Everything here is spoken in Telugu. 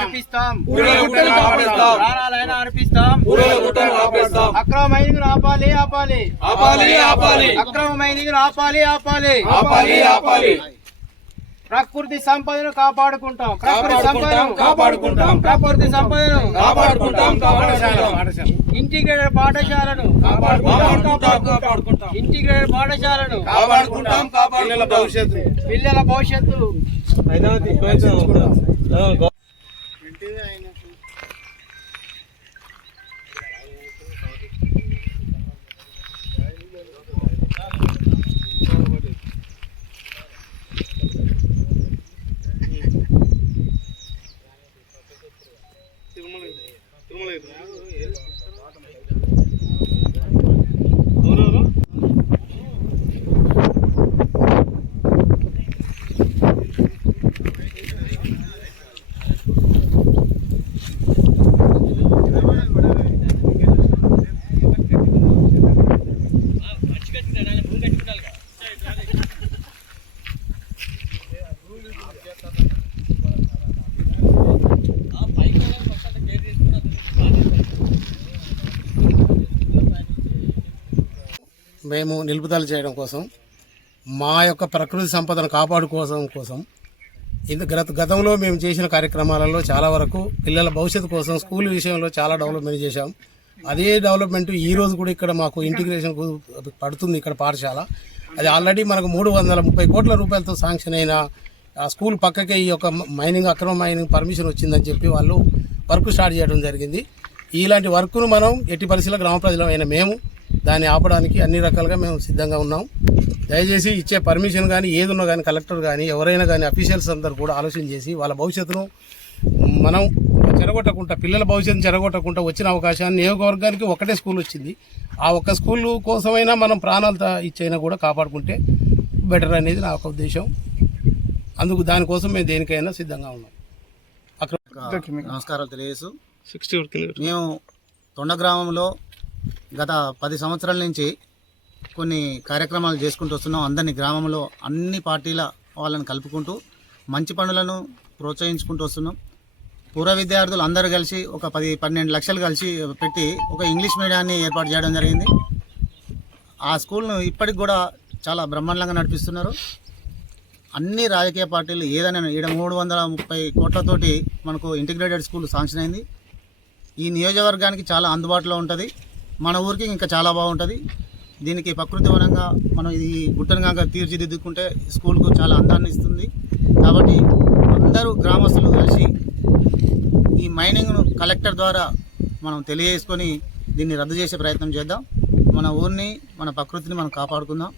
అర్పిస్తాం, ప్రాణాలైనా అర్పిస్తాం. అక్రమ మైనింగ్ ఆపాలి, ఆపాలి, అక్రమ మైనింగ్ ఆపాలి, ఆపాలి. ప్రకృతి సంపదను కాపాడుకుంటాం, ప్రకృతి సంపదను ఇంటిగ్రేటెడ్ పాఠశాలను పిల్లల భవిష్యత్తు మేము నిలుపుదల చేయడం కోసం, మా యొక్క ప్రకృతి సంపదను కాపాడుకోవడం కోసం గతంలో మేము చేసిన కార్యక్రమాలలో చాలా వరకు పిల్లల భవిష్యత్తు కోసం స్కూల్ విషయంలో చాలా డెవలప్మెంట్ చేశాం. అదే డెవలప్మెంట్ ఈ రోజు కూడా ఇక్కడ మాకు ఇంటిగ్రేషన్ పడుతుంది. ఇక్కడ పాఠశాల అది ఆల్రెడీ మనకు 330 కోట్ల రూపాయలతో శాంక్షన్ అయిన ఆ స్కూల్ పక్కకే ఈ యొక్క అక్రమ మైనింగ్ పర్మిషన్ వచ్చిందని చెప్పి వాళ్ళు వర్క్ స్టార్ట్ చేయడం జరిగింది. ఇలాంటి వర్క్ను మనం ఎట్టి పరిస్థితుల్లో గ్రామ ప్రజలమైన మేము దాన్ని ఆపడానికి అన్ని రకాలుగా మేము సిద్ధంగా ఉన్నాం. దయచేసి ఇచ్చే పర్మిషన్ కానీ ఏదున్నా కానీ కలెక్టర్ కానీ ఎవరైనా కానీ అఫీషియల్స్ అందరూ కూడా ఆలోచన చేసి వాళ్ళ భవిష్యత్తును మనం చెడగొట్టకుండా, పిల్లల భవిష్యత్తును చెడగొట్టకుండా వచ్చిన అవకాశాన్ని నియోజకవర్గానికి ఒకటే స్కూల్ వచ్చింది. ఆ ఒక్క స్కూల్ కోసమైనా మనం ప్రాణాలతో ఇచ్చైనా కూడా కాపాడుకుంటే బెటర్ అనేది నా ఒక ఉద్దేశం. అందుకు దానికోసం మేము దేనికైనా సిద్ధంగా ఉన్నాం. నమస్కారాలు తెలియజేసు. మేము తొండ గ్రామంలో గత 10 సంవత్సరాల నుంచి కొన్ని కార్యక్రమాలు చేసుకుంటూ వస్తున్నాం. అందరినీ గ్రామంలో అన్ని పార్టీల వాళ్ళని కలుపుకుంటూ మంచి పనులను ప్రోత్సహించుకుంటూ వస్తున్నాం. పూర్వ విద్యార్థులు అందరూ కలిసి ఒక 10-12 లక్షలు కలిసి పెట్టి ఒక ఇంగ్లీష్ మీడియాన్ని ఏర్పాటు చేయడం జరిగింది. ఆ స్కూల్ను ఇప్పటికి కూడా చాలా బ్రహ్మాండంగా నడిపిస్తున్నారు. అన్ని రాజకీయ పార్టీలు ఏదైనా 330 కోట్లతోటి మనకు ఇంటిగ్రేటెడ్ స్కూల్ శాంక్షన్ అయింది. ఈ నియోజకవర్గానికి చాలా అందుబాటులో ఉంటుంది. మన ఊరికి ఇంకా చాలా బాగుంటుంది. దీనికి ప్రకృతి వనంగా మనం ఇది గుట్టను కనుక తీర్చిదిద్దుకుంటే స్కూల్కు చాలా అందాన్ని ఇస్తుంది. కాబట్టి అందరూ గ్రామస్తులు కలిసి ఈ మైనింగ్ను కలెక్టర్ ద్వారా మనం తెలియజేసుకొని దీన్ని రద్దు చేసే ప్రయత్నం చేద్దాం. మన ఊరిని, మన ప్రకృతిని మనం కాపాడుకుందాం.